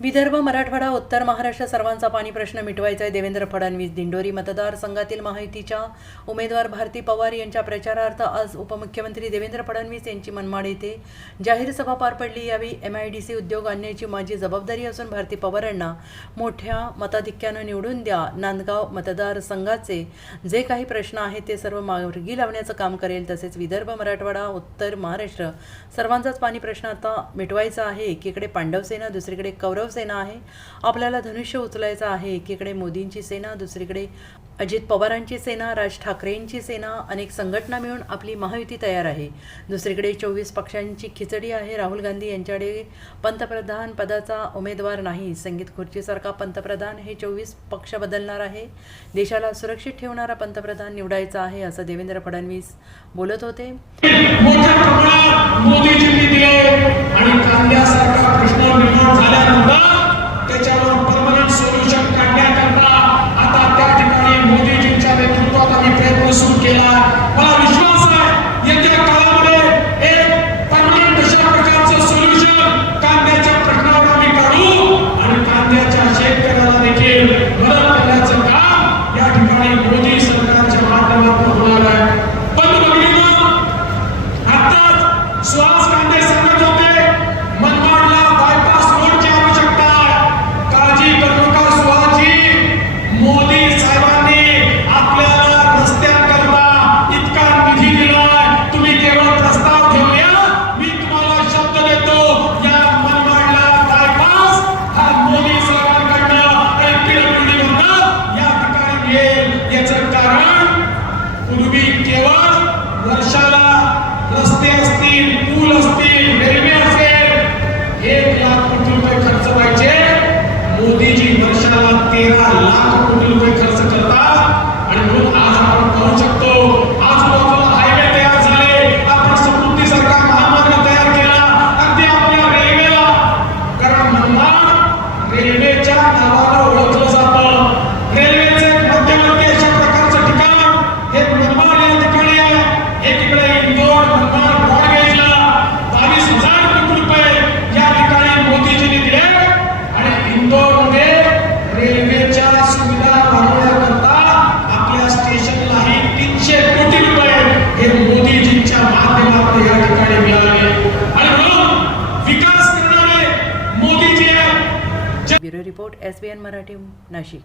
विदर्भ मराठवाडा उत्तर महाराष्ट्र सर्वांचा पाणी प्रश्न मिटवायचा आहे देवेंद्र फडणवीस दिंडोरी मतदारसंघातील महायुतीच्या उमेदवार भारती पवार यांच्या प्रचारार्थ आज उपमुख्यमंत्री देवेंद्र फडणवीस यांची मनमाड येथे जाहीर सभा पार पडली. यावेळी एम आय डी सी उद्योग आणण्याची माझी जबाबदारी असून भारती पवारांना मोठ्या मताधिक्यानं निवडून द्या. नांदगाव मतदारसंघाचे जे काही प्रश्न आहेत ते सर्व मार्गी लावण्याचं काम करेल. तसेच विदर्भ मराठवाडा उत्तर महाराष्ट्र सर्वांचाच पाणी प्रश्न आता मिटवायचा आहे. एकीकडे पांडवसेना दुसरीकडे कौरव सेना आहे. आपल्याला धनुष्य उचलायचं आहे. एकीकडे मोदींची सेना दुसरीकडे अजित पवारांची सेना राज ठाकरेंची सेना अनेक संघटना मिळून आपली महायुती तयार आहे. दुसरीकडे चोवीस पक्षांची खिचडी आहे. राहुल गांधी यांच्याकडे पंतप्रधान पदाचा उमेदवार नाही. संगीत खुर्चीसारखा पंतप्रधान हे चोवीस पक्ष बदलणार आहे. देशाला सुरक्षित ठेवणारा पंतप्रधान निवडायचा आहे असं देवेंद्र फडणवीस बोलत होते. लाख कोटी report S B N Marathi Nashik.